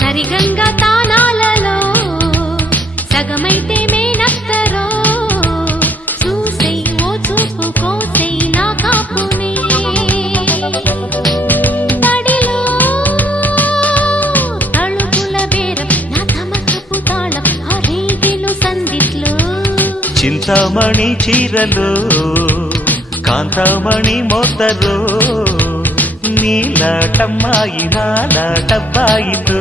సరిగంగా తానాలలో సగమైతే మేనత్తరో చూసై ఓ చూపు కోసై నా కాపునే తడిలో తళుకుల బేరం నా తమకపు తాళం ఆ రేగిలు సందిట్లో చింతామణి చీరలో కాంతామణి మోతరో నీలాటమ్మాయి నాలాటబ్బాయితో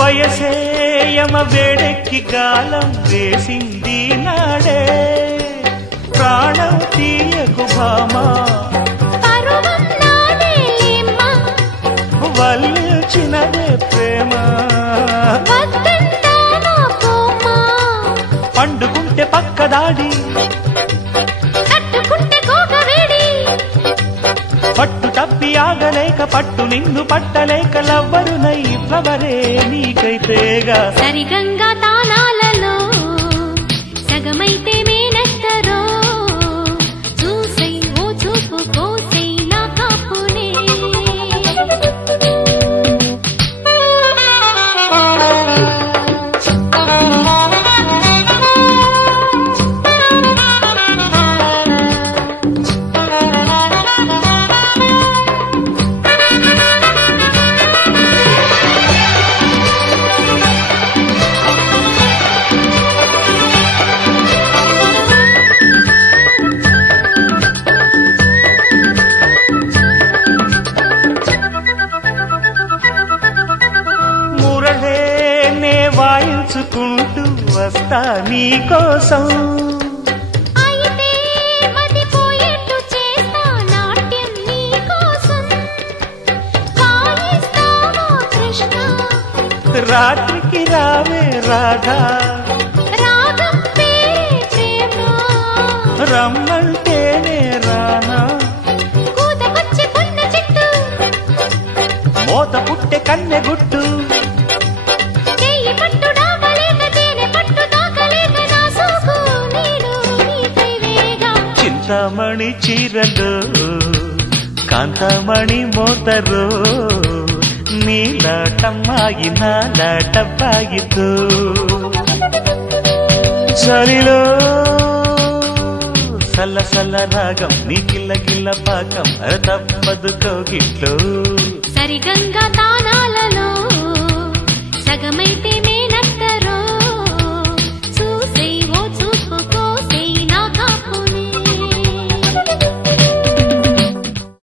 వయసేయమ వేడెక్కి గాలం వేసింది నాడే ప్రాణం తీయకు భామా వల్చినదే ప్రేమ పండుకుంటే పక్కదాడి పట్టు తప్పి ఆగలేక పట్టు నిన్ను పట్టలేక లవ్వరునై ఫ్లవరే నీకైతేగా సరిగంగా తానాలలో సగమైతే మేనత్తరో చూసై ఓ చూపు కోసై నా కాపునే వాయించుకుంటూ వస్తా నీకోసం రాత్రికి రావే రాధా రమ్మంటేనే రానా మోత పుట్టె కన్నె గుట్టు చింతామణి చీరలో కాంతామణి మోతరో నీలాటమ్మాయి నాలాటబ్బాయితో చలిలో సల్ల సల్ల రాగం నీ కిల్ల కిల్ల పాకం తప్పదు కోగిట్లో సరిగంగా తానాలలో సగమైతే